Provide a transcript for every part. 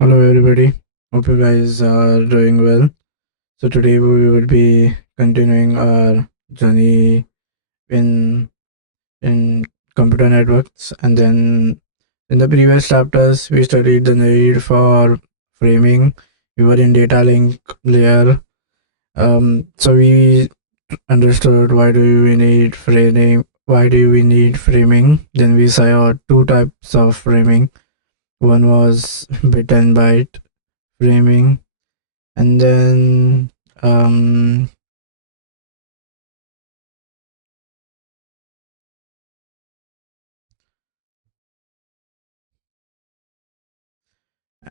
Hello, everybody. Hope you guys are doing well. So, today we will be continuing our journey in in computer networks. And then in the previous chapters, we studied the need for framing. We were in data link layer. So we understood why do we need framing. Why do we need framing? Then we saw two types of framing. One was bit and byte framing, and then um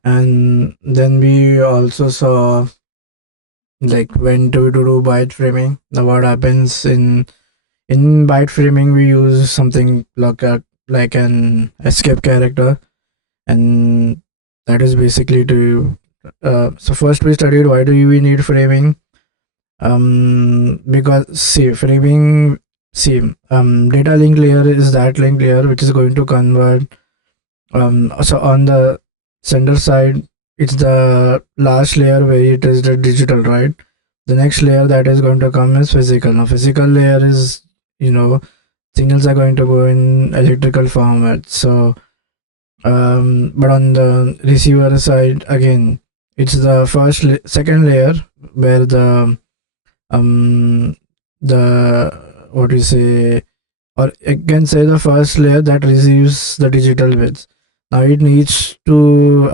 and then we also saw like when to do byte framing. Now what happens in byte framing, we use something like an escape character, and that is basically to so first we studied why do we need framing. Because data link layer is that link layer which is going to convert. So on the sender side, it's the last layer where it is the digital, right? The next layer that is going to come is physical. Now, physical layer is, you know, signals are going to go in electrical format. So, but on the receiver side, again, it's the second layer where um, the, what do you say, or I can say the first layer that receives the digital bits. Now it needs to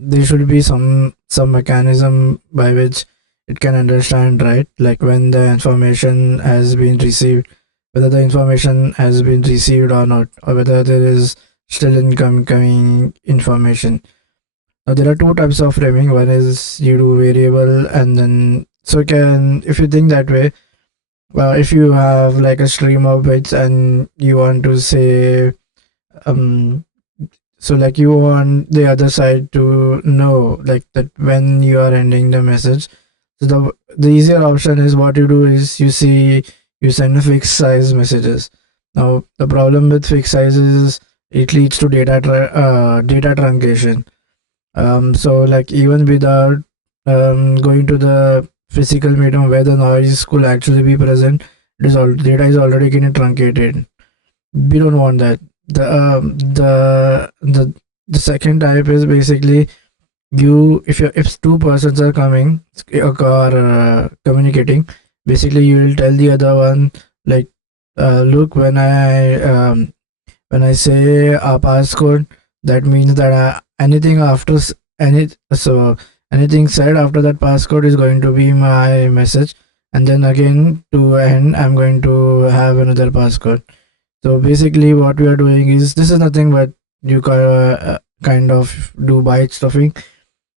there should be some mechanism by which it can understand, right? Like when the information has been received, whether the information has been received or not, or whether there is still incoming information. Now there are two types of framing. One is you do variable, and then so can if you think that way, well, if you have like a stream of bits and you want to say, um, so like you want the other side to know like that when you are ending the message. So the easier option is what you do is you send fixed size messages. Now the problem with fixed size is it leads to data truncation. So like even without going to the physical medium where the noise could actually be present, data is already getting truncated. We don't want that. The second type is basically if two persons are coming or communicating, basically you will tell the other one like, look, when I say a passcode, that means that anything after anything said after that passcode is going to be my message, and then again to end, I'm going to have another passcode. So basically, what we are doing is this is nothing but kind of do byte stuffing.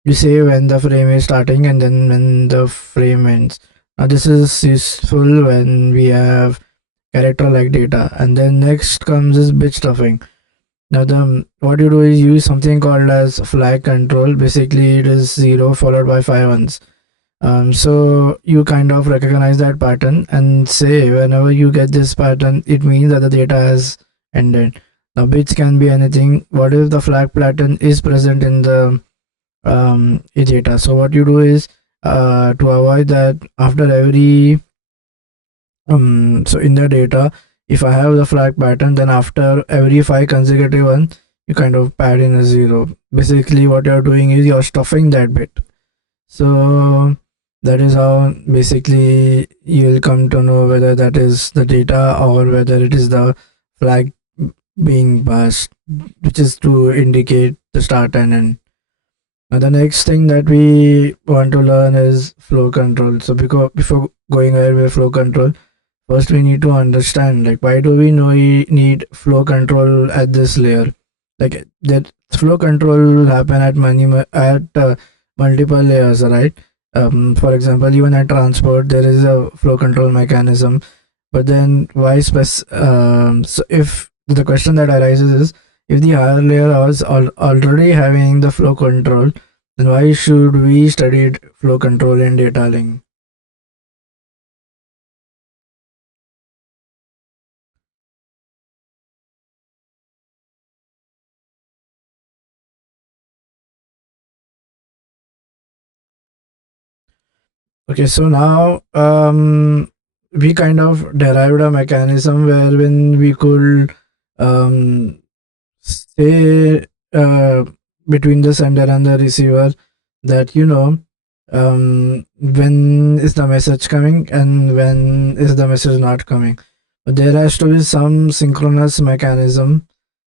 You say when the frame is starting and then when the frame ends. Now this is useful when we have character like data, and then next comes is bit stuffing. Now, what you do is use something called as flag control. Basically, it is zero followed by five ones. So you kind of recognize that pattern and say whenever you get this pattern, it means that the data has ended. Now, bits can be anything. What if the flag pattern is present in the data? So what you do is to avoid that after every so in the data, if I have the flag pattern, then after every five consecutive one, you kind of pad in a zero. Basically, what you're doing is you're stuffing that bit. So that is how basically you'll come to know whether that is the data or whether it is the flag being passed, which is to indicate the start and end. Now, the next thing that we want to learn is flow control. So before going ahead with flow control, first, we need to understand like why do we know we need flow control at this layer? Like that flow control will happen at multiple layers, right? For example, even at transport, there is a flow control mechanism. But then why so if the question that arises is if the higher layer was already having the flow control, then why should we study flow control in data link? Okay, so now we kind of derived a mechanism wherein we could say between the sender and the receiver that when is the message coming and when is the message not coming. But there has to be some synchronous mechanism,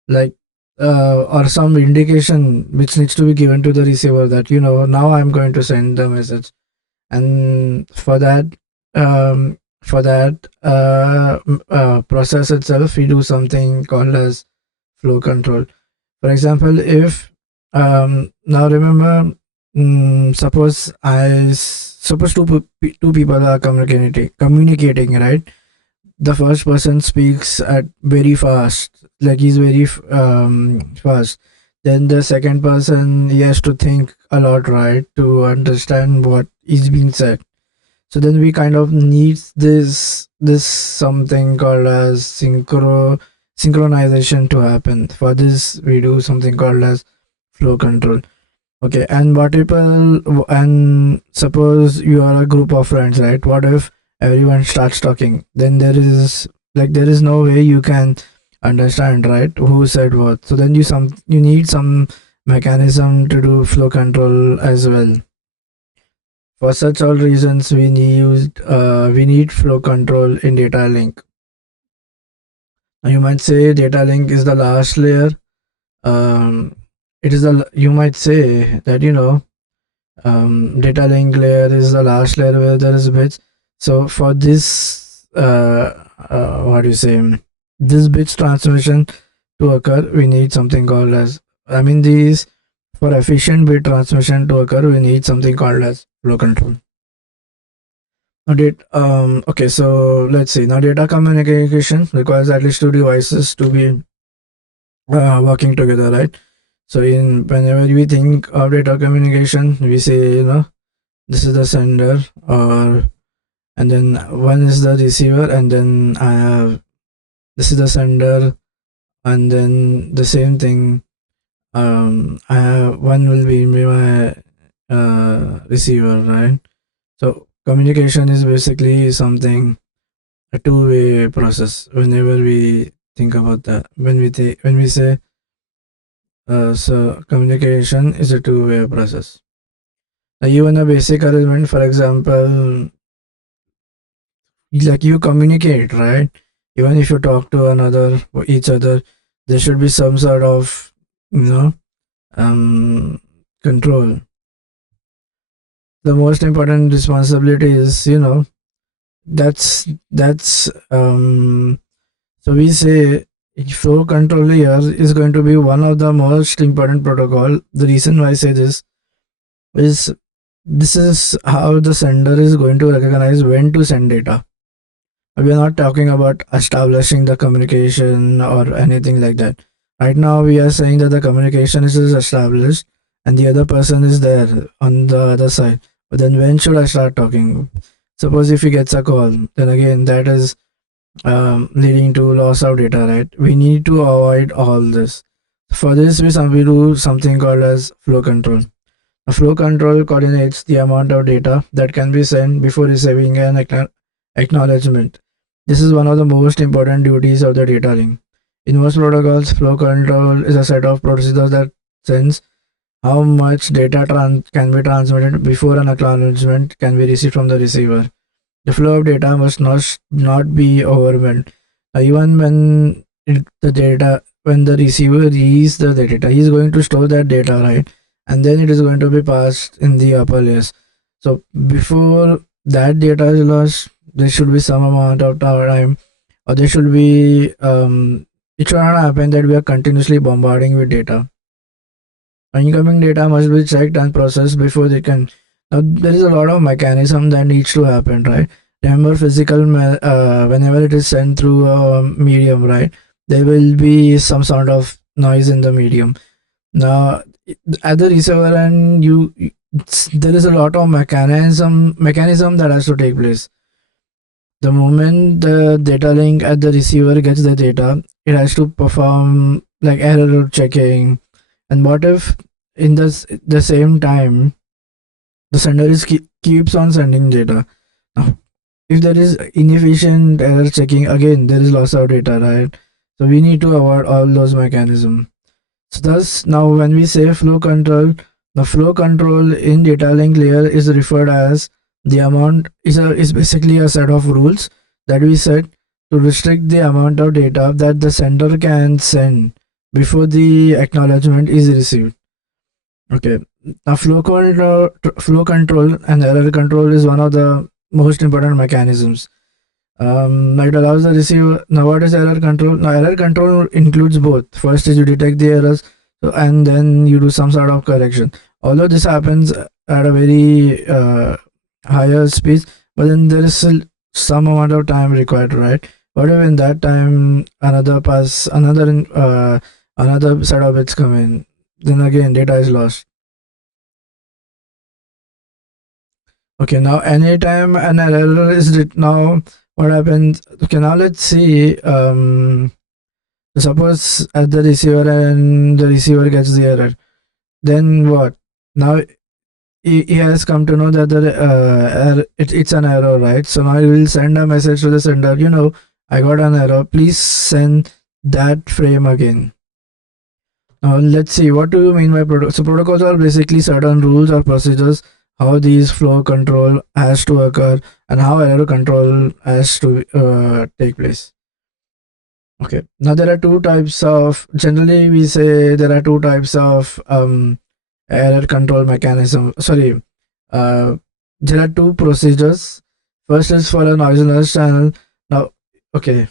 like or some indication which needs to be given to the receiver that now I'm going to send the message. And for that process itself, we do something called as flow control. For example, if now remember, suppose two people are communicating, right? The first person speaks at very fast, like he's very fast. Then the second person, he has to think a lot, right, to understand what is being said. So then we kind of need this something called as synchronization to happen. For this, we do something called as flow control. Okay, and what people and suppose you are a group of friends, right? What if everyone starts talking? Then there is no way you can understand, right? Who said what? So then you need some mechanism to do flow control as well. For such all reasons, we need flow control in data link. Now you might say data link is the last layer. It is the You might say that data link layer is the last layer where there is bits. So for this, what do you say? This bits transmission to occur, we need something called as. I mean, these for efficient bit transmission to occur, we need something called as flow control. Okay, so let's see. Now, data communication requires at least two devices to be working together, right? So, in whenever we think of data communication, we say, this is the sender, or and then one is the receiver, and then I have this is the sender, and then the same thing. I have one will be my receiver, right? So, communication is basically something a two-way process whenever we think about that when we say so communication is a two-way process. Now, even a basic arrangement, for example, like you communicate, right? Even if you talk to each other, there should be some sort of you know um control. The most important responsibility is that's so we say flow control here is going to be one of the most important protocol. The reason why I say this is this is how the sender is going to recognize when to send data. We are not talking about establishing the communication or anything like that. Right now, we are saying that the communication is established and the other person is there on the other side. But then, when should I start talking? Suppose if he gets a call, then again, that is leading to loss of data, right? We need to avoid all this. For this, we do something called as flow control. A flow control coordinates the amount of data that can be sent before receiving an acknowledgement. This is one of the most important duties of the data link. In most protocols, flow control is a set of procedures that sends how much data can be transmitted before an acknowledgement can be received from the receiver. The flow of data must not be overwhelmed. Even when the receiver reads the data, he is going to store that data, right? And then it is going to be passed in the upper layers. So before that data is lost, there should be some amount of time, or there should be it should not happen that we are continuously bombarding with data. Incoming data must be checked and processed before they can. Now, there is a lot of mechanism that needs to happen, right? Remember, whenever it is sent through a medium, right? There will be some sort of noise in the medium. Now, at the receiver end, there is a lot of mechanism that has to take place. The moment the data link at the receiver gets the data, it has to perform like error checking. And what if in the same time the sender keeps on sending data. Now, if there is inefficient error checking, again there is loss of data, right? So we need to avoid all those mechanisms. So thus now when we say flow control, the flow control in data link layer is referred as the amount is basically a set of rules that we set to restrict the amount of data that the sender can send before the acknowledgement is received. Okay. Now flow control and error control is one of the most important mechanisms. It allows the receiver. Now, what is error control? Now, error control includes both. First is you detect the errors, so, and then you do some sort of correction. Although this happens at a very higher speed, but then there is still some amount of time required, right? What if in that time another set of bits come in? Then again, data is lost. Okay, now anytime an error is written, now what happens? Okay, now let's see. Suppose at the receiver and the receiver gets the error, then what? Now he has come to know that it's an error, right? So now he will send a message to the sender. I got an error. Please send that frame again. Now let's see, what do you mean by protocol? So protocols are basically certain rules or procedures how these flow control has to occur and how error control has to take place. Okay. Now there are two types of. Generally, we say there are two types of error control mechanism. Sorry, uh, there are two procedures. First is for a noiseless channel. Now, okay.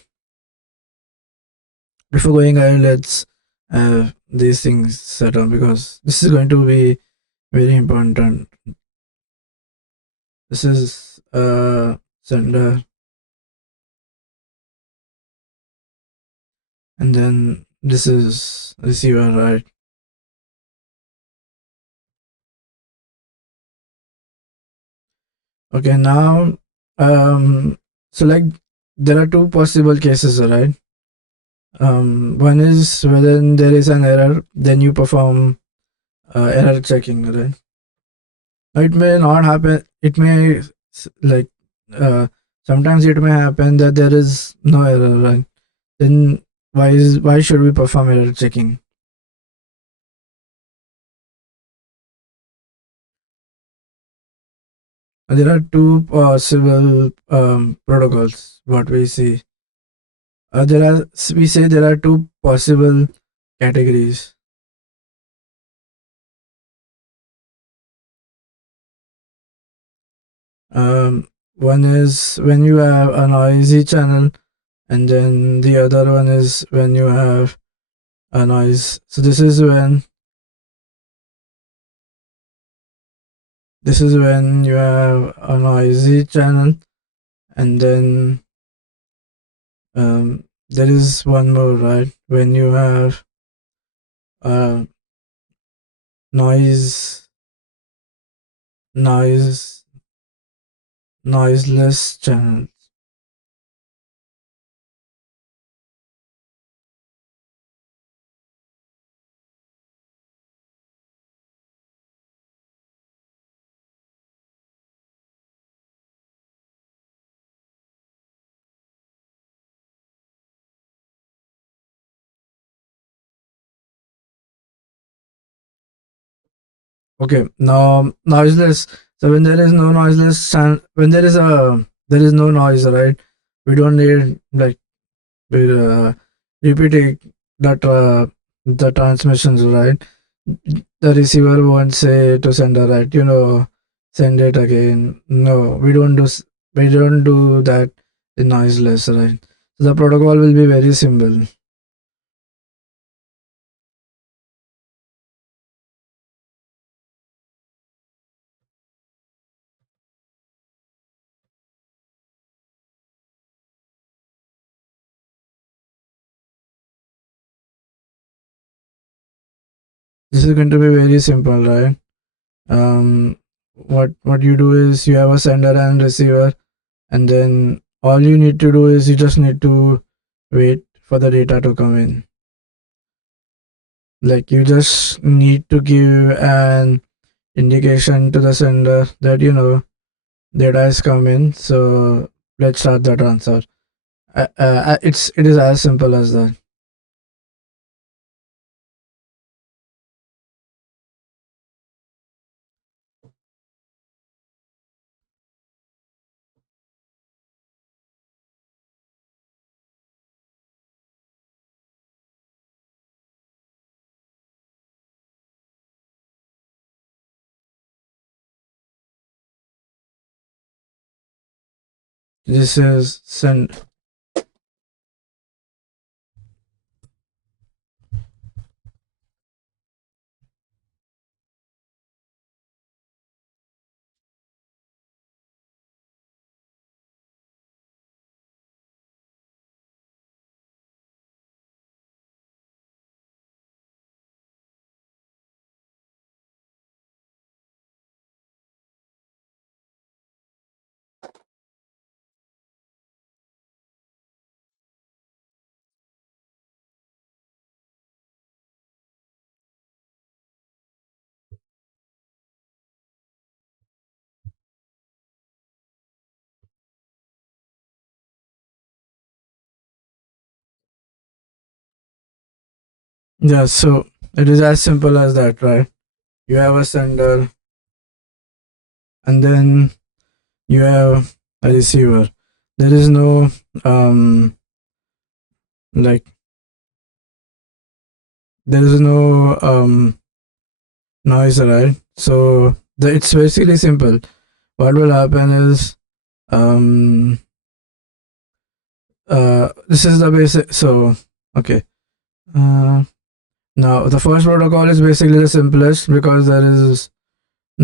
Before going ahead, let's have these things set up because this is going to be very important. This is sender, and then this is receiver, right? Okay, now so like there are two possible cases, right? One is when there is an error, then you perform error checking, right? It may not happen. It may like uh, sometimes it may happen that there is no error, right? Then why should we perform error checking? There are two possible protocols. What we see, there are we say there are two possible categories. One is when you have a noisy channel, and then the other one is when you have a noise. So this is when you have a noisy channel, and then there is one more, right? When you have a noise noise noiseless channel. Okay, now noiseless. So when there is no noiseless when there is no noise, right? We don't need like repeating that the transmissions, right? The receiver won't say to sender, right? Send it again. No, we don't do that in noiseless, right? So the protocol will be very simple. This is going to be very simple, right? What you do is you have a sender and receiver, and then all you need to do is you just need to wait for the data to come in. Like you just need to give an indication to the sender that data is coming. So let's start the transfer. It is as simple as that. This is send. Yeah, so it is as simple as that, right? You have a sender, and then you have a receiver. There is no like there is no noise, right? So it's basically simple. What will happen is um this is the basic. So okay. Uh, Now the first protocol is basically the simplest because there is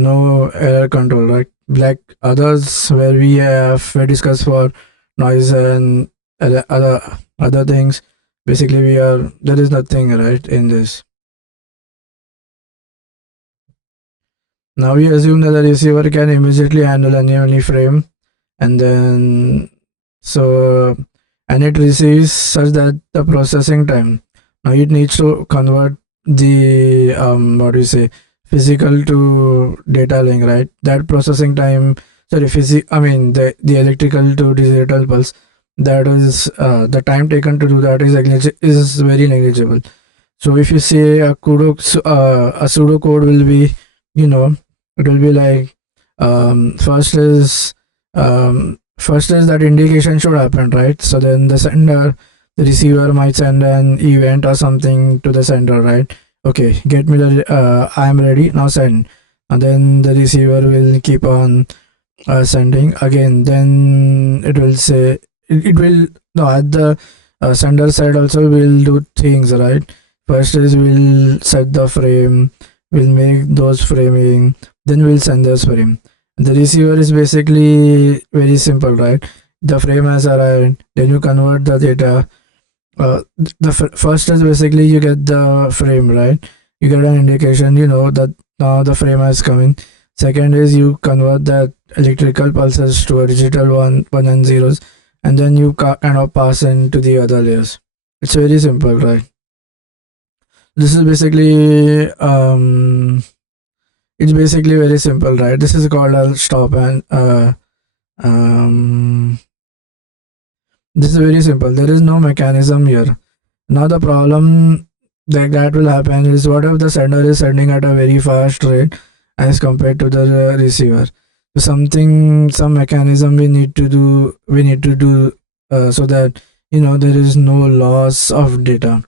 no error control, right? Like others where we discuss for noise and other things. Basically, we are there is nothing right in this. Now we assume that the receiver can immediately handle any frame, and then so and it receives such that the processing time. Now it needs to convert the what do you say physical to data link, right? That processing time, sorry, I mean the electrical to digital pulse. That is the time taken to do that is very negligible. So if you say a pseudo code will be, you know, it will be like first is that indication should happen, right? So then the receiver might send an event or something to the sender, right? Okay, get me the I am ready now, send, and then the receiver will keep on sending again. Then it will say it will no at the sender side also will do things, right? First is we'll set the frame, we'll make those framing, then we'll send this frame. The receiver is basically very simple, right? The frame has arrived, then you convert the data. First is basically you get the frame, right? You get an indication, that now the frame has come in. Second is you convert that electrical pulses to a digital one and zeros, and then you kind of pass into the other layers. It's very simple, right? This is basically it's basically very simple, right? This is called a stop and um this is very simple. There is no mechanism here. Now the problem that will happen is what if the sender is sending at a very fast rate as compared to the receiver. So some mechanism we need to do so that there is no loss of data.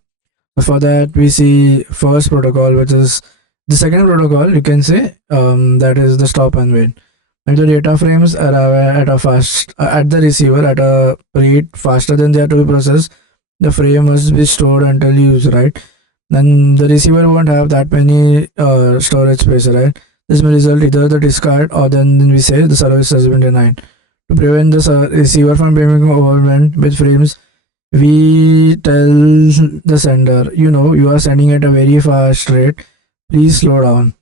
For that we see first protocol, which is the second protocol, you can say, that is the stop and wait. When the data frames arrive at the receiver at a rate faster than they are to be processed, the frame must be stored until used, right? Then the receiver won't have that many storage space, right? This may result either the discard or then we say the service has been denied. To prevent the receiver from becoming overwhelmed with frames, we tell the sender, you are sending at a very fast rate, please slow down.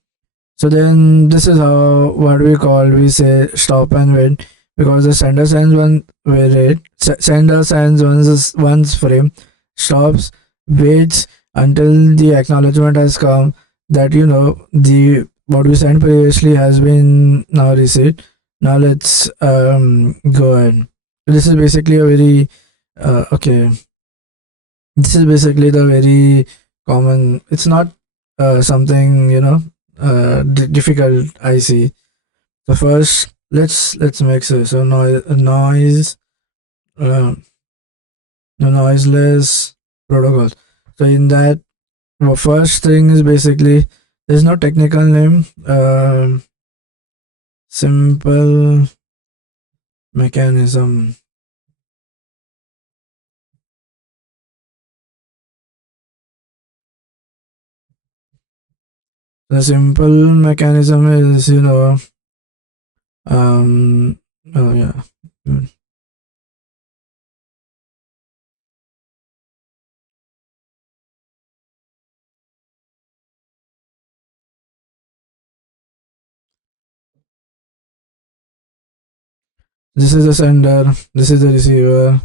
So then this is how what we say stop and wait, because the sender sends one rate, sender sends one's frame, stops, waits until the acknowledgement has come that the what we sent previously has been now received. Now let's go ahead. This is basically a very okay. This is basically the very common. It's not something difficult. I see. So first, let's make so noise uh, the noiseless protocol. So in that, the first thing is basically there's no technical name. Simple mechanism. The simple mechanism is oh yeah. Good. This is the sender. This is the receiver.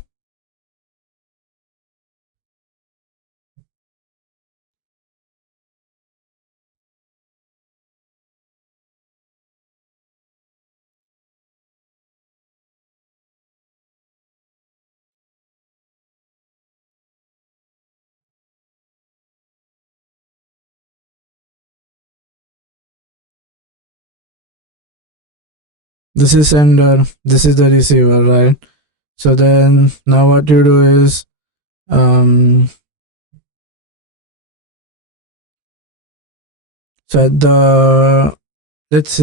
This is sender. This is the receiver, right? So then now what you do is um so at the let's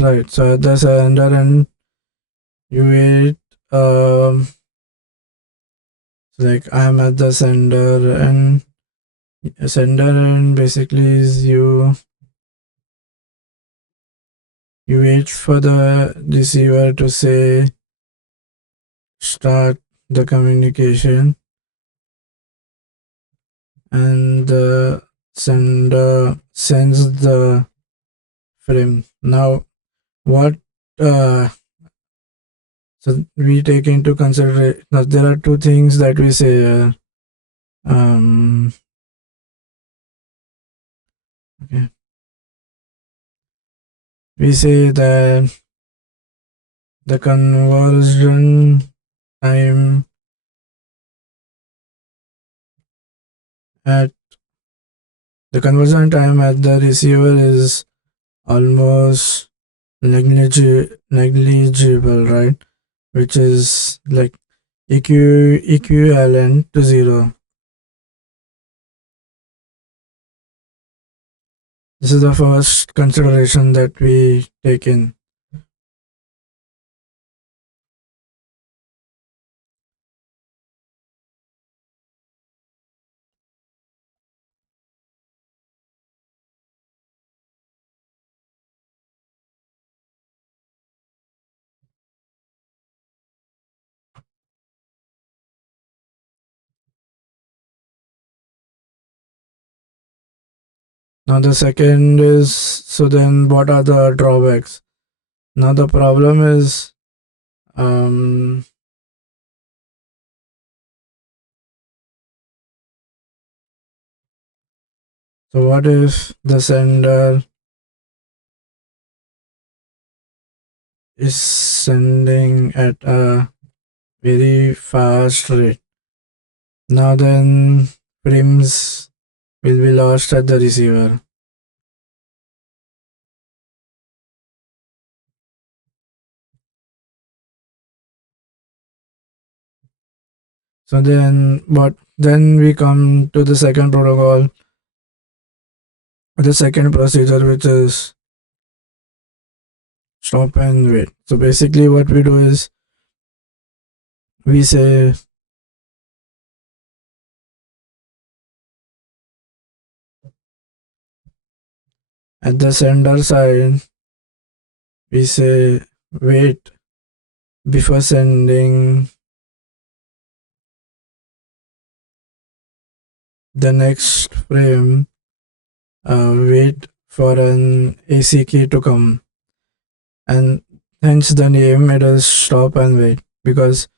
write. So at the sender and you wait like I'm at the sender and basically is you wait for the receiver to say start the communication and the sender sends the frame. Now what uh so we take into consideration now there are two things that we say um okay. We say that the conversion time at the receiver is almost negligible, right? Which is like equivalent to zero. This is the first consideration that we take in. Now the second is so then what are the drawbacks? Now the problem is so what if the sender is sending at a very fast rate? Now then frames will be lost at the receiver. So then we come to the second protocol, the second procedure, which is stop and wait. So basically what we do is we say at the sender side, we say wait before sending the next frame, wait for an AC key to come, and hence the name it is stop and wait, because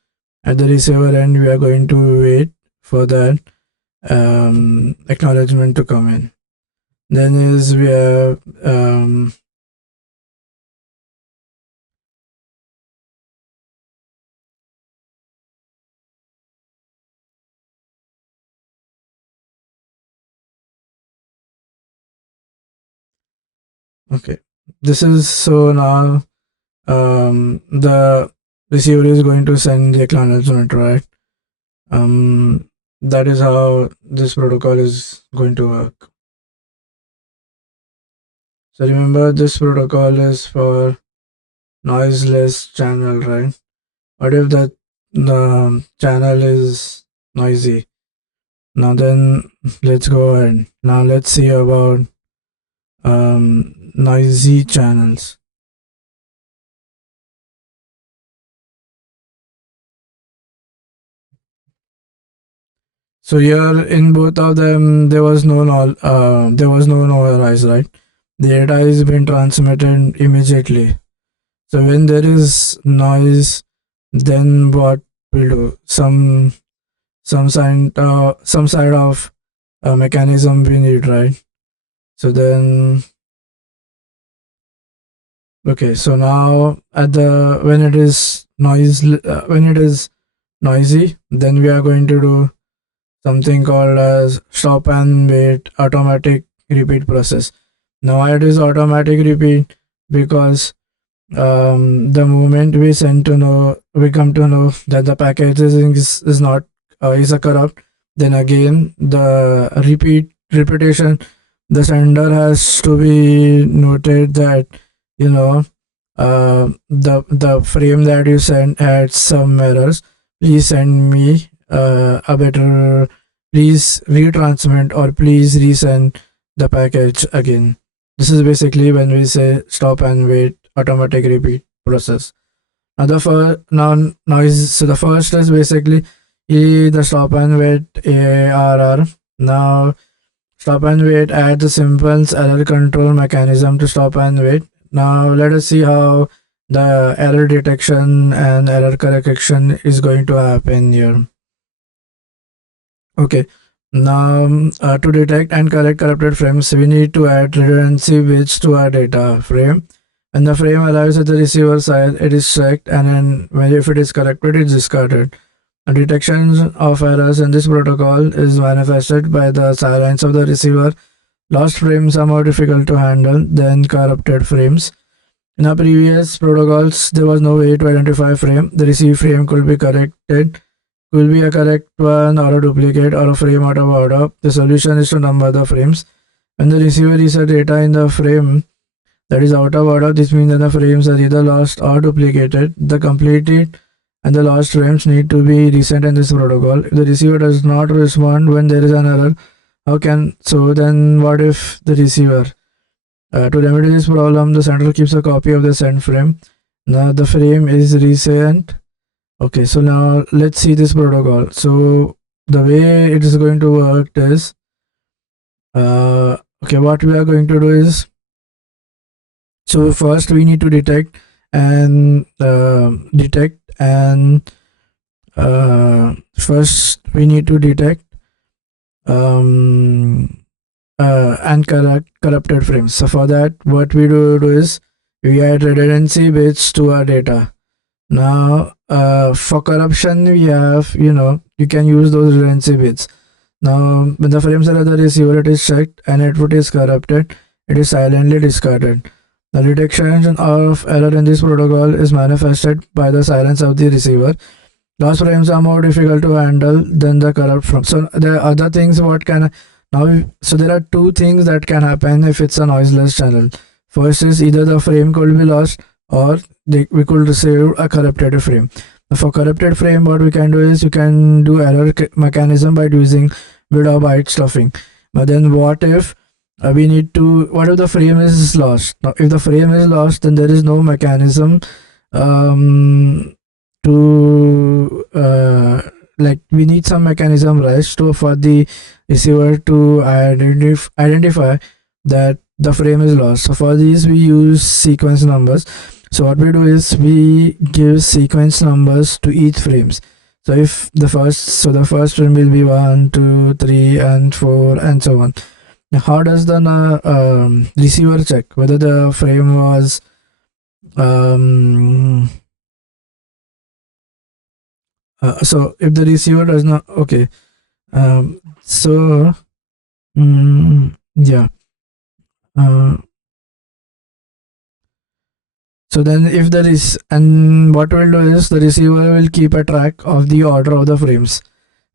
at the receiver end we are going to wait for that acknowledgement to come in. Then is we have okay. This is so now the receiver is going to send the acknowledgement, right? That is how this protocol is going to work. So remember, this protocol is for noiseless channel, right? What if the channel is noisy? Now then, let's go ahead. Now let's see about noisy channels. So here in both of them, there was no noise, right? The data is being transmitted immediately. So when there is noise, then what we'll do? Some side of a mechanism we need, right? So then, okay. So now at the when it is noisy, then we are going to do something called as stop and wait automatic repeat process. Now it is automatic repeat because the moment we come to know that the package is not is a corrupt, then again the repetition, the sender has to be noted that you know the frame that you sent had some errors. Please send me a better, please retransmit or please resend the package again. This is basically when we say stop and wait automatic repeat process. Now the first now is so the first is basically the stop and wait ARR. Now stop and wait adds a simple error control mechanism to stop and wait. Now let us see how the error detection and error correction is going to happen here. Okay. Now, to detect and correct corrupted frames, we need to add redundancy bits to our data frame. When the frame arrives at the receiver side, it is checked, and then if it is corrected, it is discarded. The detection of errors in this protocol is manifested by the silence of the receiver. Lost frames are more difficult to handle than corrupted frames. In our previous protocols, there was no way to identify a frame. The received frame could be corrected, could be a correct one or a duplicate or a frame out of order. The solution is to number the frames. When the receiver resets data in the frame that is out of order, this means that the frames are either lost or duplicated. The completed and the lost frames need to be reset in this protocol. If the receiver does not respond when there is an error, then what if the receiver to remedy this problem, the sender keeps a copy of the sent frame. Now the frame is resent. Okay, so now let's see this protocol. So the way it is going to work is, okay, what we are going to do is, so first we need to detect and first we need to detect and correct corrupted frames. So for that, what we do is we add redundancy bits to our data. Now, for corruption, we have you can use those redundancy bits. Now, when the frames are at the receiver, it is checked, and if it is corrupted, it is silently discarded. The detection of error in this protocol is manifested by the silence of the receiver. Lost frames are more difficult to handle than the corrupt frames. So there are other things what can now. So there are two things that can happen if it's a noiseless channel. First is either the frame could be lost or we could receive a corrupted frame. For corrupted frame, what we can do is you can do error mechanism by using bit or byte stuffing. But then what if what if the frame is lost? Now, if the frame is lost, then there is no mechanism to like we need some mechanism, right, to for the receiver to identify that the frame is lost. So for these we use sequence numbers. So what we do is we give sequence numbers to each frames. So if the first frame will be 1, 2, 3 and 4 and so on. How does the receiver check whether the frame was um, so if the receiver does not, okay, so yeah, uh, so then if there is, and what we'll do is the receiver will keep a track of the order of the frames.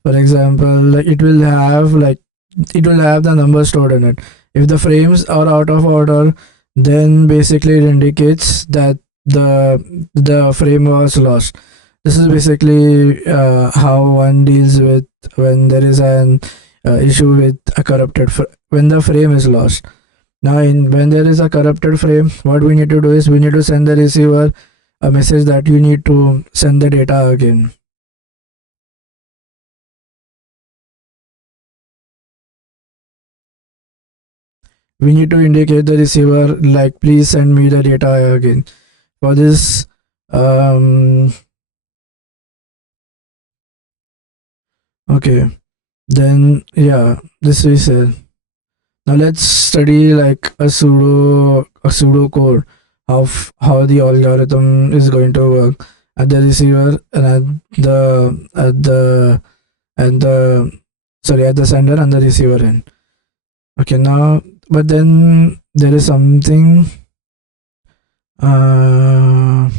For example, like it will have the number stored in it. If the frames are out of order, then basically it indicates that the frame was lost. This is basically how one deals with when there is an issue with a when the frame is lost. Now, when there is a corrupted frame, what we need to do is we need to send the receiver a message that you need to send the data again. We need to indicate the receiver like please send me the data again. For this, um, okay, then yeah, this we said. Now let's study like a pseudo code of how the algorithm is going to work at the receiver and at the sorry at the sender and the receiver end. Okay, now but then there is something. Uh,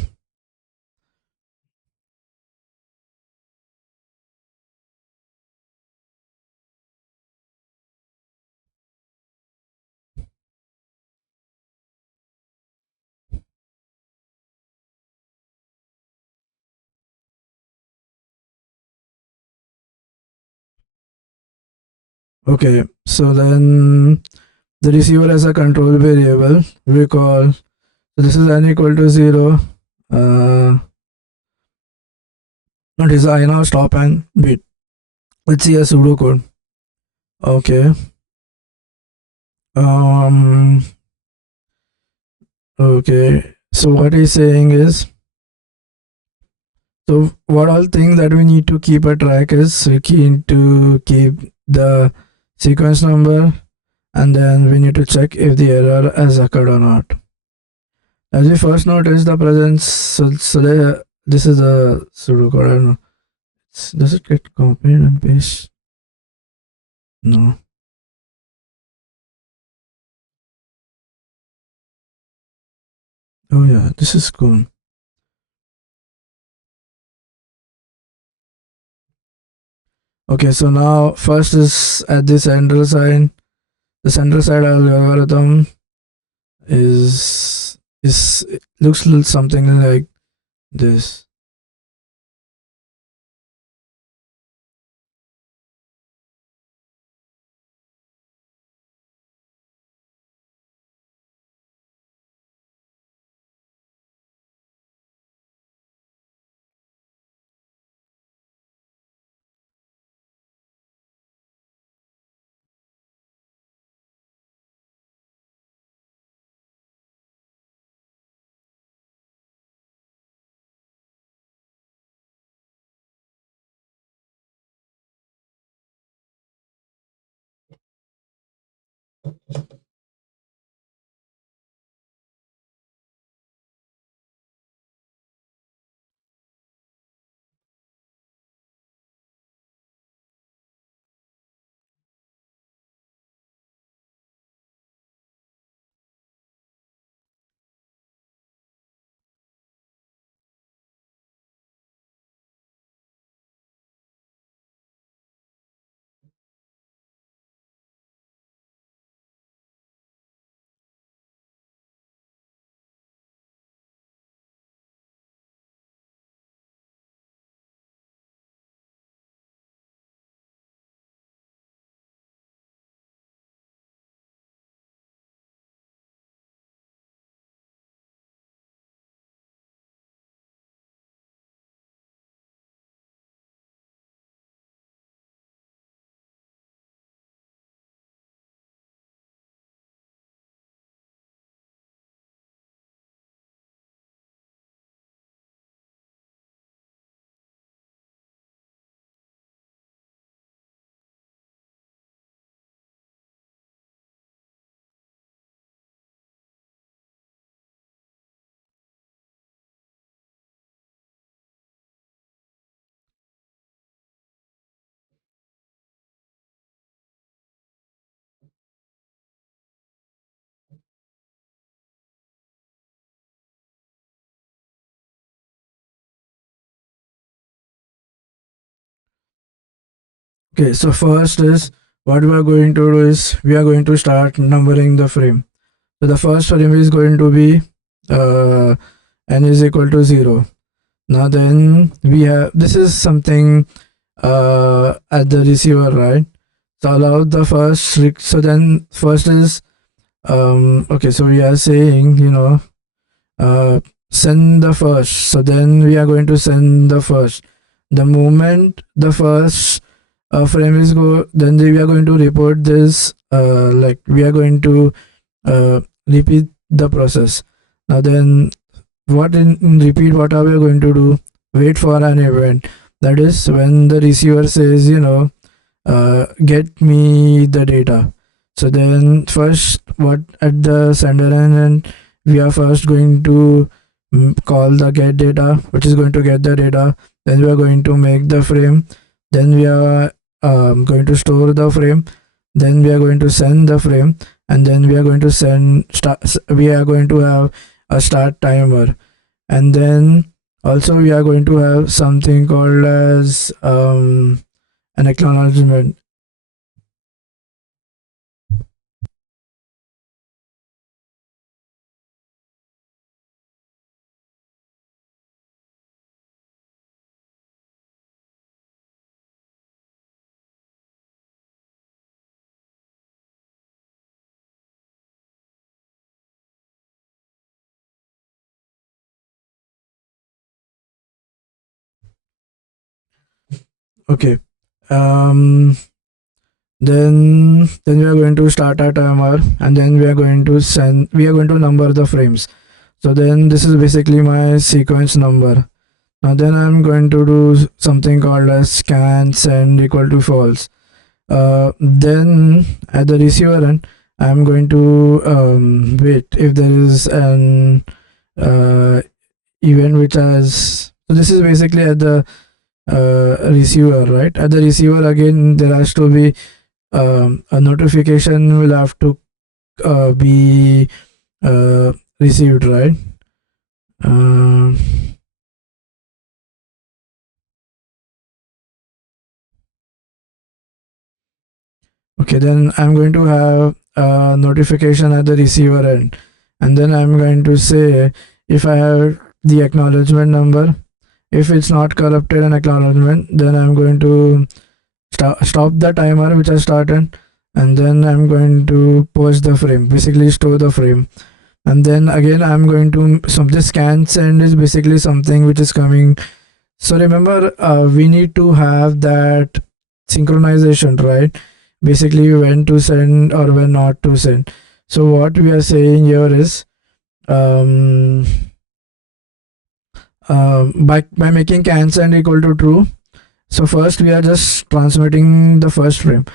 okay, so then the receiver has a control variable we call, so this is n equal to 0. Uh, Not is I now stop and wait. Let's see a pseudocode. Okay. Um. Okay. So what he's saying is, so what all things that we need to keep a track is we need to keep the sequence number, and then we need to check if the error has occurred or not. As we first notice the presence, this is a pseudocode. I don't know. Does it get copied and pasted? No. Oh yeah, this is cool. Okay, so now first is at the central side. The central side algorithm is looks something like this. Okay, so first is what we are going to do is we are going to start numbering the frame. So the first frame is going to be uh, n is equal to 0. Now then we have, this is something at the receiver, right? So allow the first so then first is okay, so we are saying, uh send the first. So then we are going to send the first. The moment the first frame is go, then we are going to report this, like we are going to repeat the process. Now then what in repeat, what are we going to do? Wait for an event. That is when the receiver says, get me the data. So then first what at the sender end, we are first going to call the get data, which is going to get the data. Then we are going to make the frame. Then we are going to store the frame. Then we are going to send the frame, and then we are going to we are going to have a start timer. And then also we are going to have something called as an acknowledgement. Okay. um then we are going to start our timer, and then we are going to number the frames. So then this is basically my sequence number. Now then I'm going to do something called as scan send equal to false. Then at the receiver end, I'm going to wait if there is an uh, event which has, so this is basically at the receiver, right? At the receiver again, there has to be a notification will have to be received, right? Um okay, then I'm going to have a notification at the receiver end, and then I'm going to say if I have the acknowledgement number. If it's not corrupted an acknowledgement, then I'm going to stop the timer which I started, and then I'm going to post the frame, basically store the frame. And then again I'm going to, some this scan send is basically something which is coming. So remember, we need to have that synchronization, right? Basically when to send or when not to send. So what we are saying here is, um, by making can send equal to true. So first we are just transmitting the first frame.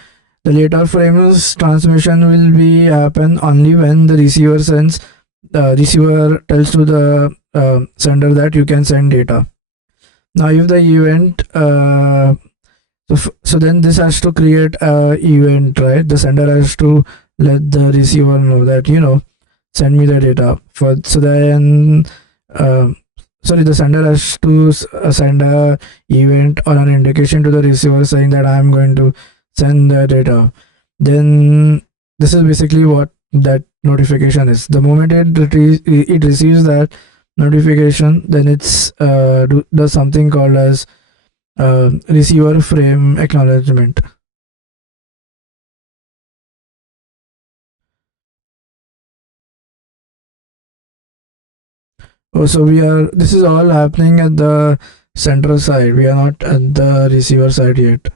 The later frames transmission will be happen only when the receiver tells to the sender that you can send data. Now if the event so then this has to create a event, right? The sender has to let the receiver know that, send me the data. For so then um sorry, the sender has to send a event or an indication to the receiver saying that I'm going to send the data. Then this is basically what that notification is. The moment it receives that notification, then it's does something called as receiver frame acknowledgement. Oh, so we are, this is all happening at the sender side, we are not at the receiver side yet.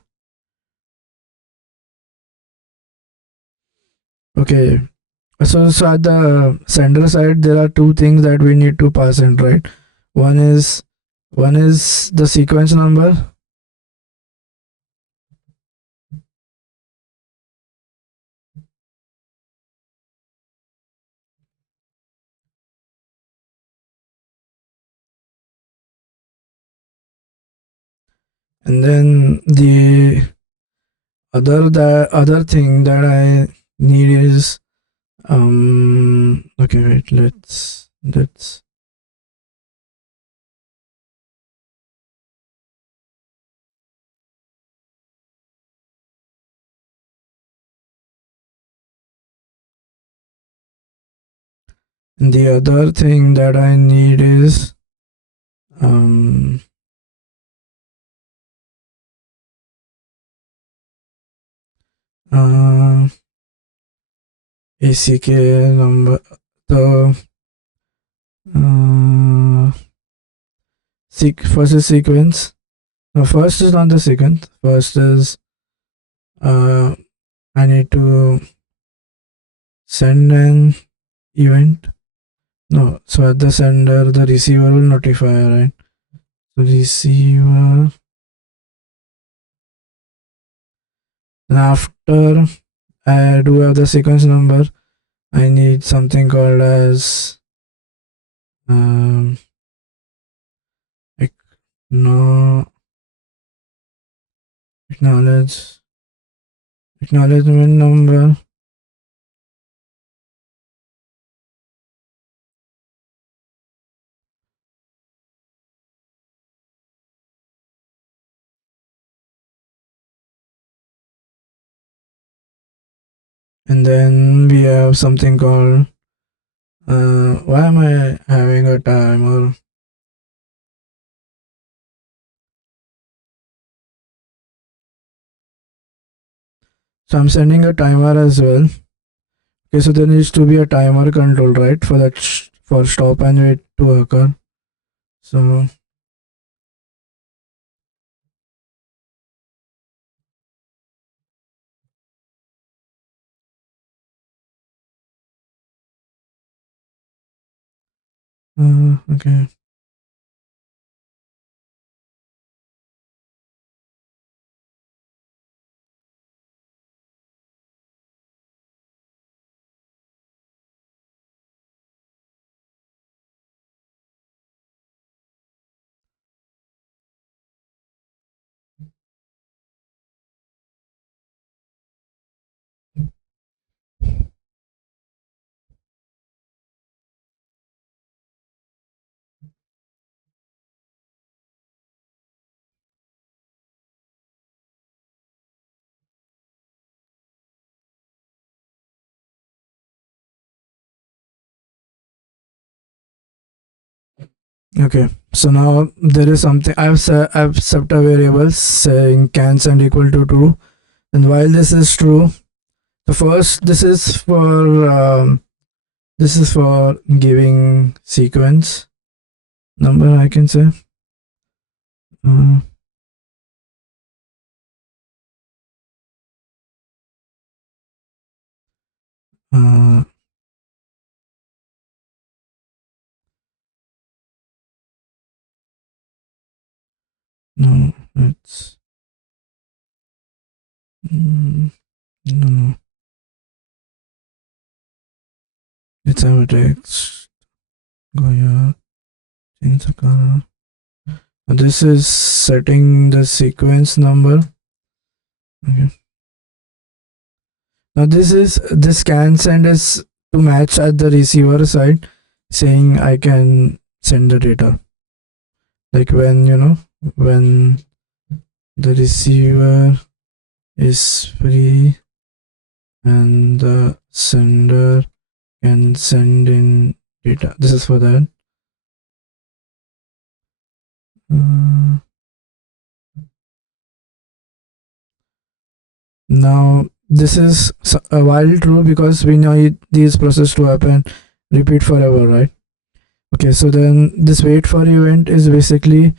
Okay, so at the sender side there are two things that we need to pass in, right? one is one is the sequence number, and then the other thing that I need is, okay, wait, let's And the other thing that I need is um, uh, ACK number. The uh, first is sequence. No, first is not the sequence. First is uh, I need to send an event. No, so at the sender, the receiver will notify, right? So receiver. And after I do have the sequence number, I need something called as um, no acknowledge acknowledgement number. And then we have something called why am I having a timer? So I'm sending a timer as well. Okay, so there needs to be a timer control, right, for that for stop and wait to occur. So okay. Okay, so now there is something I've set a variable saying can send equal to true, and while this is true, the first this is for giving sequence number, I can say. Uh, uh, no, it's no, no, it's a text. Go here, change the color. This is setting the sequence number. Okay. Now this can send is to match at the receiver side, saying I can send the data. Like when when the receiver is free and the sender can send in data. This is for that. Uh, Now this is a while true because we need these process to happen repeat forever, right? Okay, so then this wait for event is basically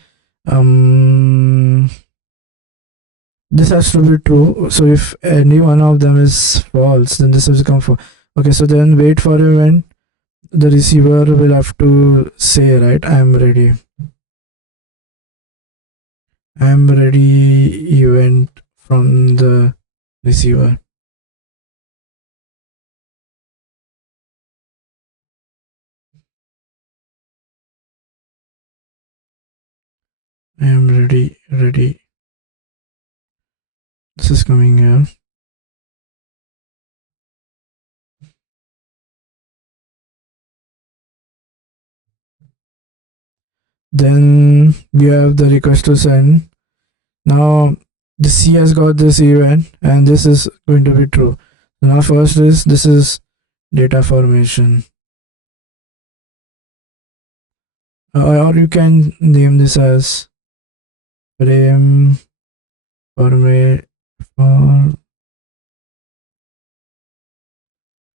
this has to be true. So if any one of them is false, then this will become false. Okay, so then wait for event, the receiver will have to say, right, I am ready. I am ready event from the receiver. I am ready. This is coming here. Then we have the request to send. Now the C has got this event and this is going to be true. So now first is this is data formation. or you can name this as frame format for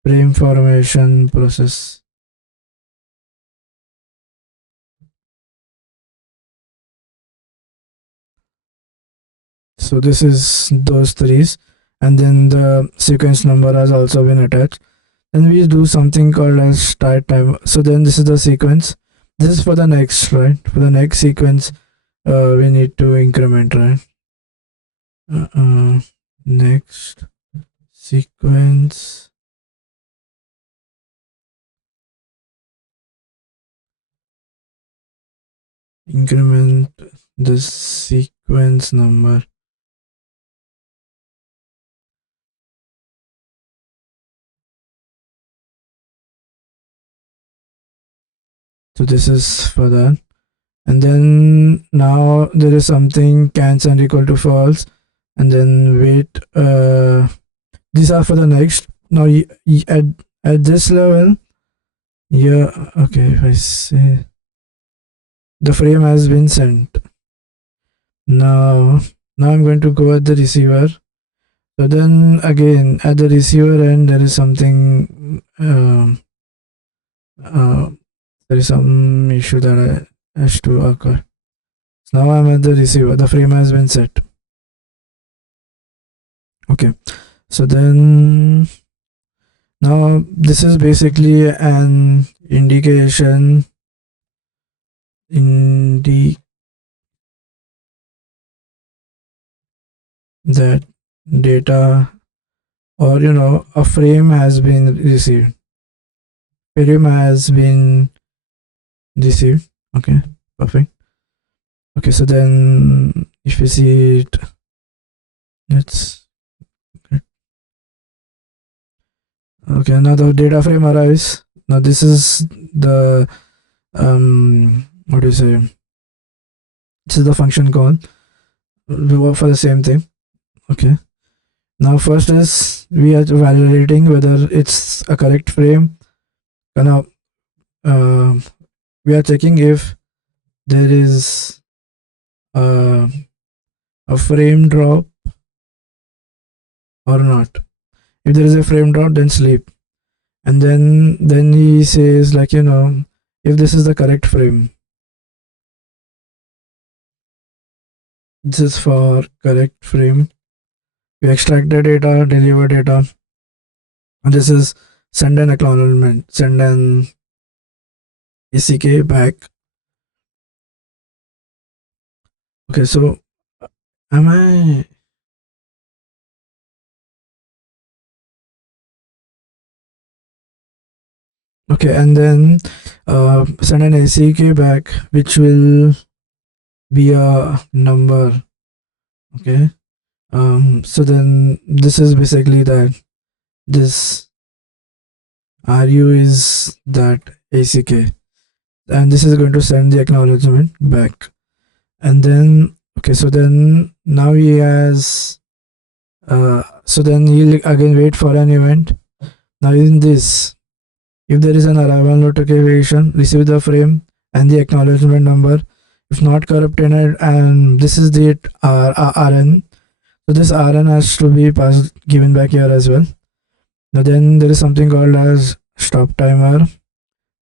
frame formation process. So this is those threes, and then the sequence number has also been attached. Then we do something called as start time. So then this is the sequence. This is for the next, right? For the next sequence, we need to increment, right? Next sequence increment this sequence number. So this is for that. And then now there is something can send equal to false, and then wait. These are for the next. Now at this level, yeah. Okay, if I say the frame has been sent. Now I'm going to go at the receiver. So then again at the receiver end there is something. There is some issue that has to occur. So now I'm at the receiver. The frame has been set. Okay. So then now this is basically an indication that data, or a frame has been received. Frame has been received. Okay, perfect. Okay, so then if you see it, let's okay, now the data frame arrives. Now this is the what do you say, this is the function call. We work for the same thing. Okay, now first is we are validating whether it's a correct frame. Now we are checking if there is a frame drop or not. If there is a frame drop, then sleep. And then he says, like, if this is the correct frame, this is for correct frame, we extract the data, deliver data, and this is send an acknowledgement, send an ACK back. Okay, so am I okay? And then send an ACK back, which will be a number. Okay, so then this is basically that this RU is that ACK, and this is going to send the acknowledgement back. And then okay, so then now he has so then he'll again wait for an event. Now in this, if there is an arrival notification, receive the frame and the acknowledgement number. If not corrupted, and this is the RN, so this RN has to be passed given back here as well. Now then there is something called as stop timer.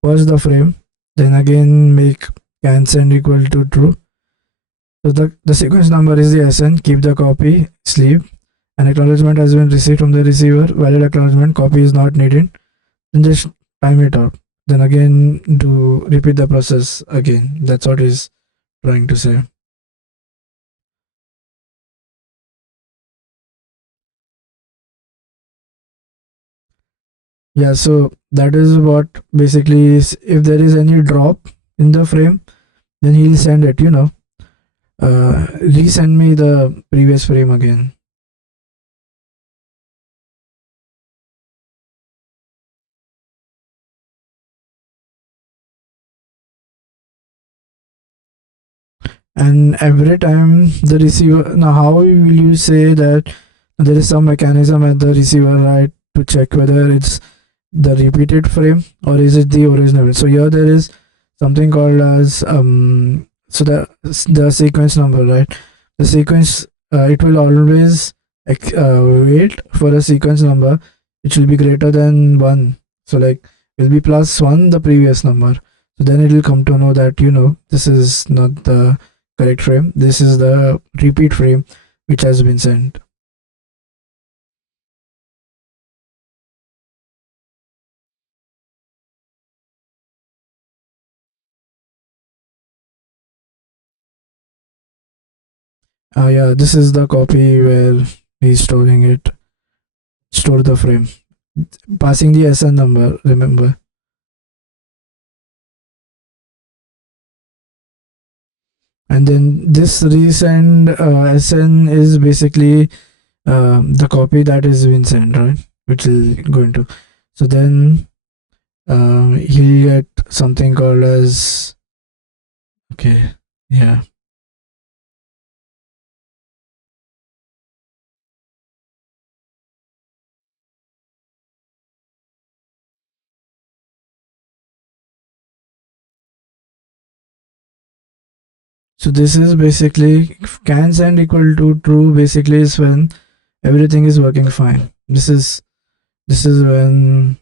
Pause the frame, then again make can send equal to true. So the sequence number is the SN. Keep the copy, sleep. An acknowledgement has been received from the receiver. Valid acknowledgement, copy is not needed. Then just time it out. Then again repeat the process again. That's what he's trying to say. Yeah, so that is what basically is. If there is any drop in the frame, then he'll send it, resend me the previous frame again. And every time the receiver, now how will you say that there is some mechanism at the receiver, right, to check whether it's the repeated frame or is it the original? So here there is something called as so the sequence number, right? The sequence, it will always wait for a sequence number which will be greater than 1. So like it will be plus 1 the previous number. So then it will come to know that, this is not the correct frame, this is the repeat frame which has been sent. Yeah, this is the copy where he's storing it, store the frame, passing the SN number, remember. And then this resend SN is basically the copy that is been sent, right? Which is going to. So then he'll get something called as, okay, yeah. So this is basically can send equal to true basically is when everything is working fine. This is when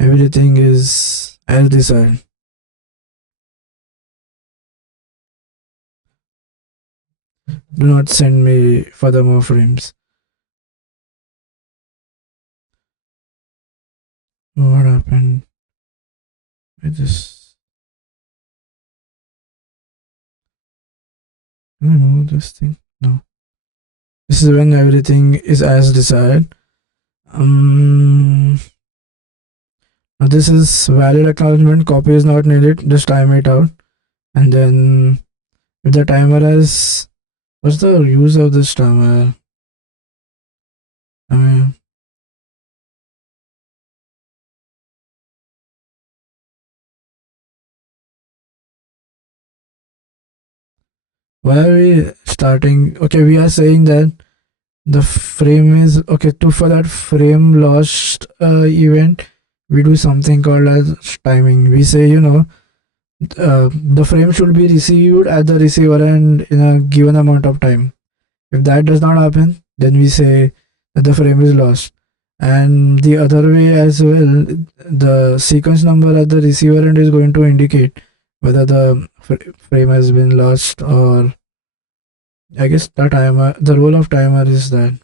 everything is as desired. Do not send me further more frames. What happened with this? I don't know this thing. No. This is when everything is as desired. Um, Now this is valid acknowledgement. Copy is not needed. Just time it out. And then if the timer has, what's the use of this timer? I mean, why are we starting? Okay, we are saying that the frame is okay. To for that frame lost event, we do something called as timing. We say, the frame should be received at the receiver end in a given amount of time. If that does not happen, then we say that the frame is lost. And the other way as well, the sequence number at the receiver end is going to indicate whether the frame has been lost, or I guess the role of timer is that.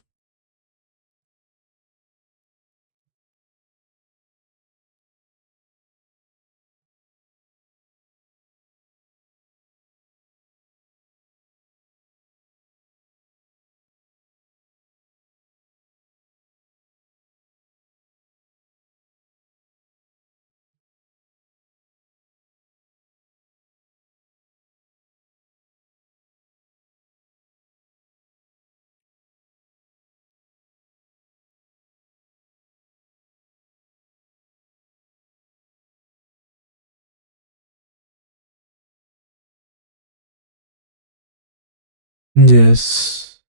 Yes.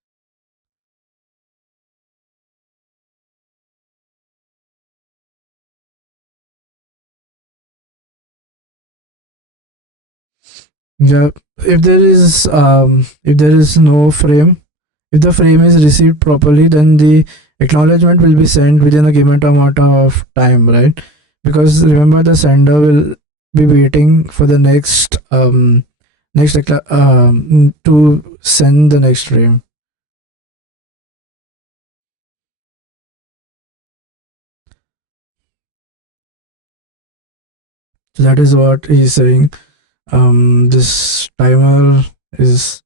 Yeah. If there is no frame, if the frame is received properly, then the acknowledgement will be sent within a given amount of time, right? Because remember, the sender will be waiting for the next to send the next frame. So that is what he's saying. This timer is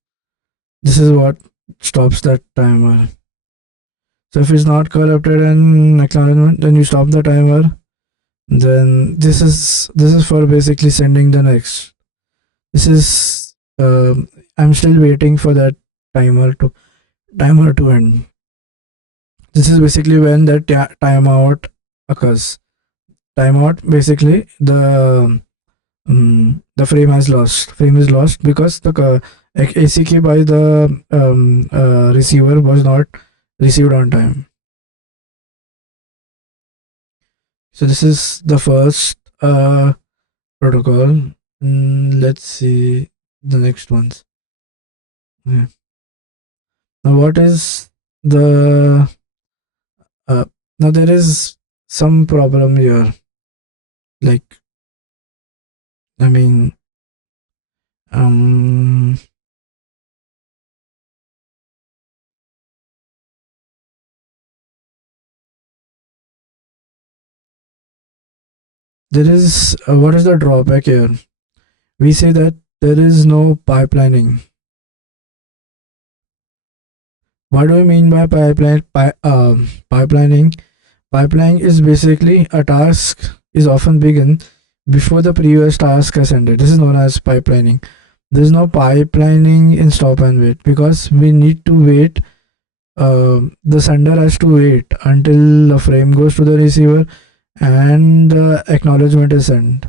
this is what stops that timer. So if it's not corrupted and acknowledgement, then you stop the timer. Then this is for basically sending the next. This is I'm still waiting for that timer to end. This is basically when the timeout occurs. Timeout basically the frame has lost. Frame is lost because the AC key by the receiver was not received on time. So this is the first protocol. Let's see the next ones. Yeah. Now, what is the uh, now there is some problem here. Like, I mean, um, there is what is the drawback here? We say that there is no pipelining. What do we mean by pipelining? Pipeline is basically a task is often begin before the previous task has ended. This is known as pipelining. There is no pipelining in stop and wait because we need to wait. The sender has to wait until the frame goes to the receiver and the acknowledgement is sent.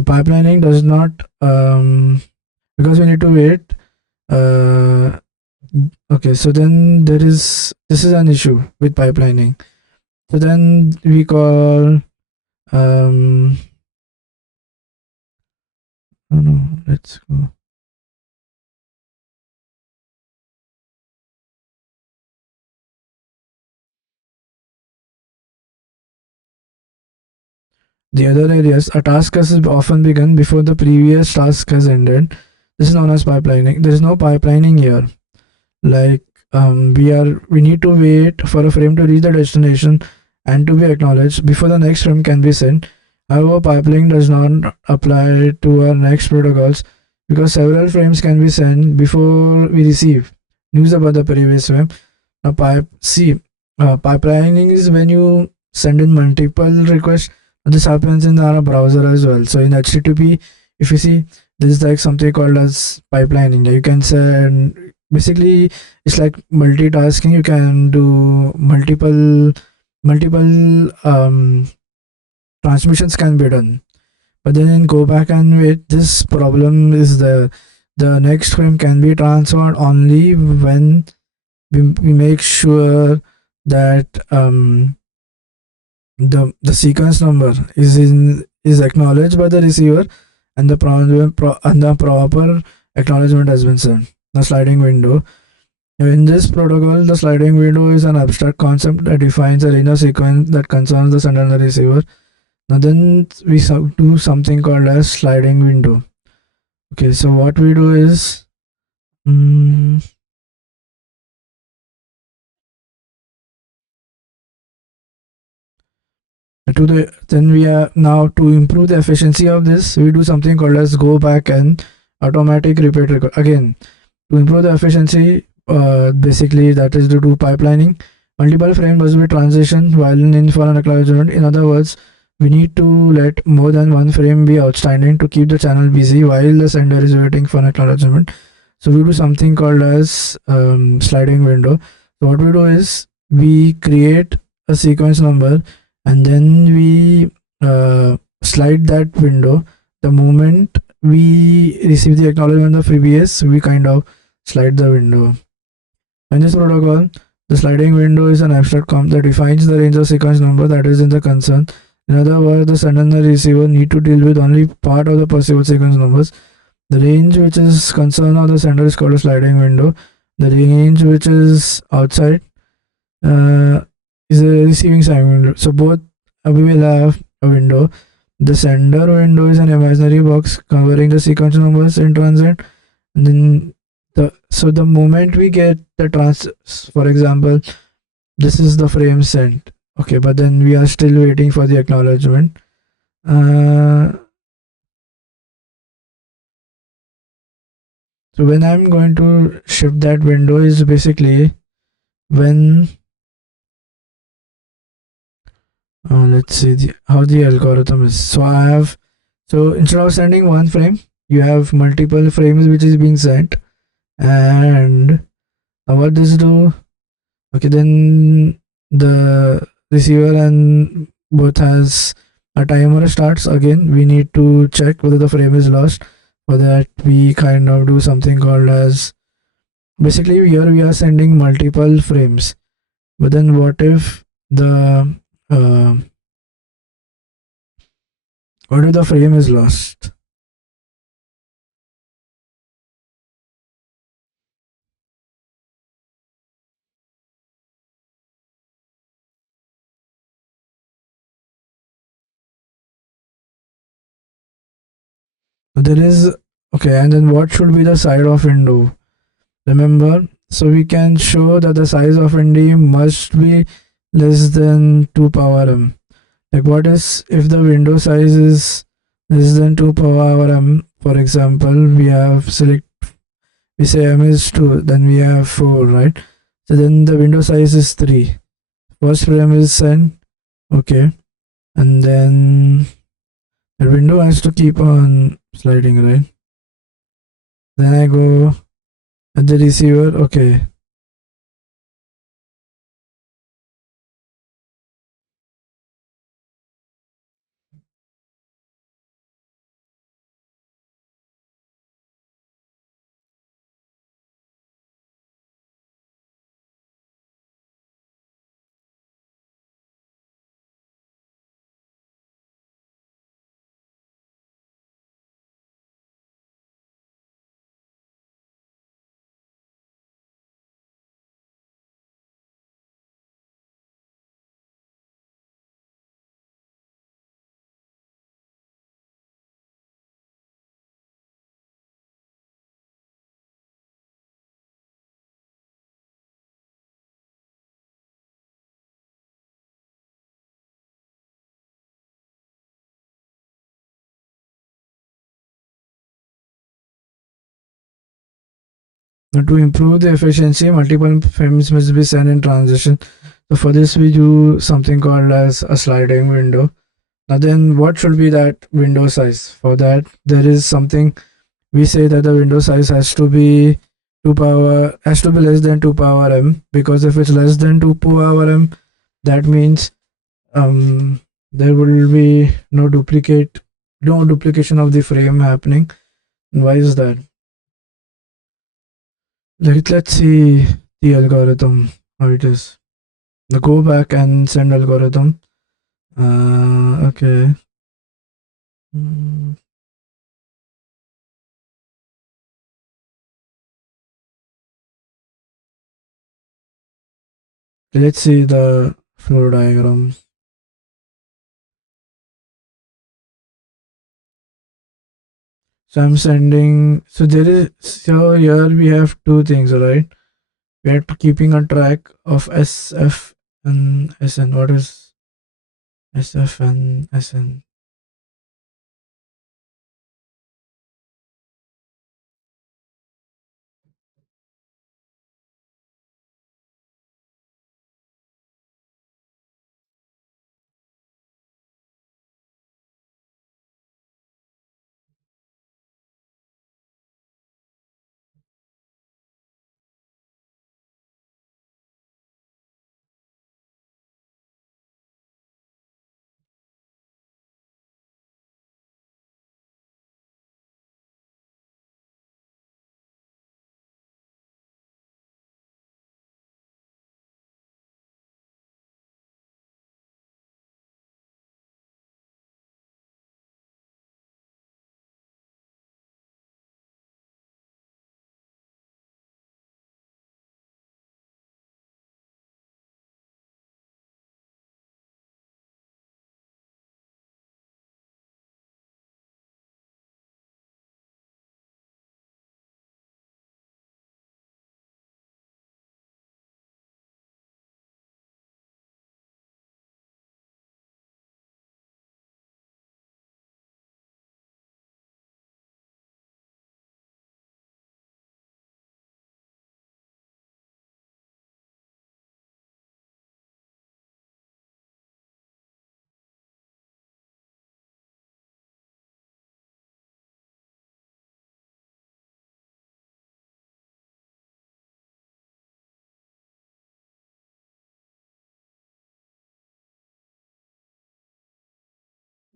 Pipelining does not because we need to wait. Uh, okay, so then this is an issue with pipelining. So then we call um oh no, let's go. The other areas, a task has often begun before the previous task has ended. This is known as pipelining. There is no pipelining here. Like we need to wait for a frame to reach the destination and to be acknowledged before the next frame can be sent. However, pipelining does not apply to our next protocols because several frames can be sent before we receive news about the previous frame. Now, pipelining is when you send in multiple requests. This happens in our browser as well. So in HTTP, if you see, this is like something called as pipelining. You can send basically it's like multitasking. You can do multiple transmissions can be done. But then in go back and wait, this problem is the next frame can be transferred only when we make sure that the sequence number is acknowledged by the receiver and the proper acknowledgement has been sent. The sliding window. In this protocol, the sliding window is an abstract concept that defines a range of sequence that concerns the sender and the receiver. Now then we do something called as sliding window. Okay, so what we do is to the then we are now to improve the efficiency of this, we do something called as go back and automatic repeat record. Again, to improve the efficiency, basically that is to do pipelining. Multiple frames must be transitioned while in for an acknowledgement. In other words, we need to let more than one frame be outstanding to keep the channel busy while the sender is waiting for an acknowledgement. So we do something called as sliding window. So what we do is we create a sequence number and then we slide that window. The moment we receive the acknowledgement of previous, we kind of slide the window. In this protocol, the sliding window is an abstract comp that defines the range of sequence number that is in the concern. In other words, the sender and the receiver need to deal with only part of the possible sequence numbers. The range which is concerned of the sender is called a sliding window. The range which is outside is a receiving side window. So both we will have a window. The sender window is an imaginary box covering the sequence numbers in transit, and then the moment we get the for example, this is the frame sent. Okay, but then we are still waiting for the acknowledgement. So when I'm going to shift that window is basically when let's see how the algorithm is. So instead of sending one frame, you have multiple frames which is being sent, and what this do? Okay, then the receiver and both has a timer starts again. We need to check whether the frame is lost. For that, we kind of do something called as basically here we are sending multiple frames, but then what if the uh, What if the frame is lost? There is okay, and then what should be the side of window? Remember, so we can show that the size of ND must be less than 2 power m. Like what is if the window size is less than 2 power m? For example, we have select we say m is 2, then we have 4, right? So then the window size is 3. First frame is sent, okay, and then the window has to keep on sliding, right? Then I go at the receiver, okay. Now to improve the efficiency, multiple frames must be sent in transition. So for this, we do something called as a sliding window. Now then, what should be that window size? For that, there is something we say that the window size has to be less than 2 power m, because if it's less than 2 power m, that means there will be no duplication of the frame happening. And why is that? Let's see the algorithm how it is. The go back and send algorithm. Okay. Mm, let's see the flow diagram. So I'm sending. So there is. So here we have two things, right? We are keeping a track of SF and SN. What is SF and SN?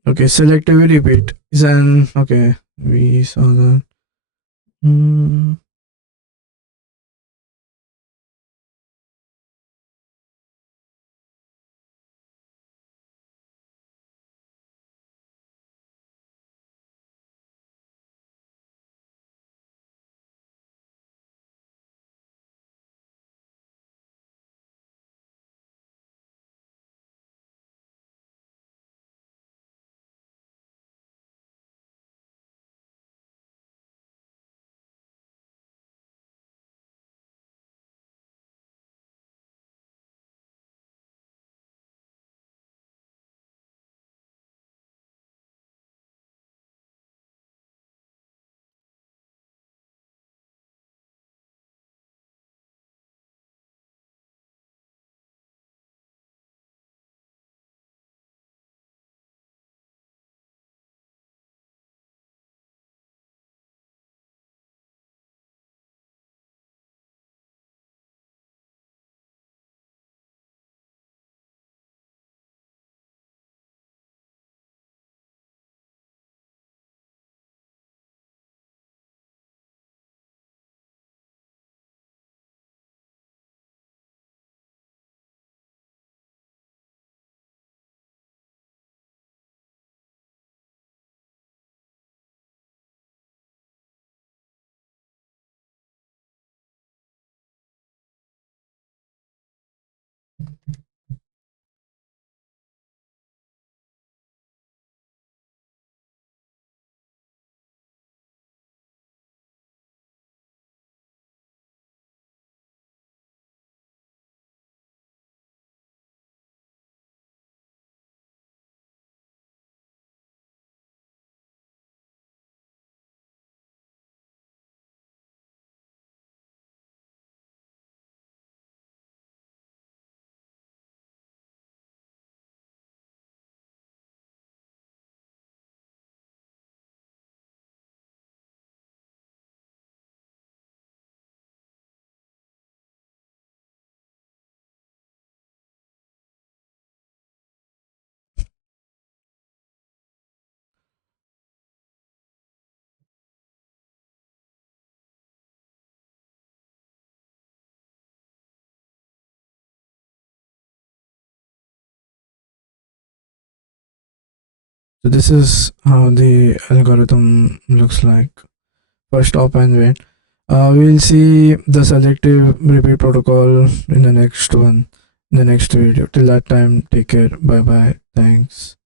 Okay, selectivity repeat is an okay. We saw that. Hmm. So this is how the algorithm looks like for stop and wait. We'll see the selective repeat protocol in the next one, in the next video. Till that time, take care. Bye bye. Thanks.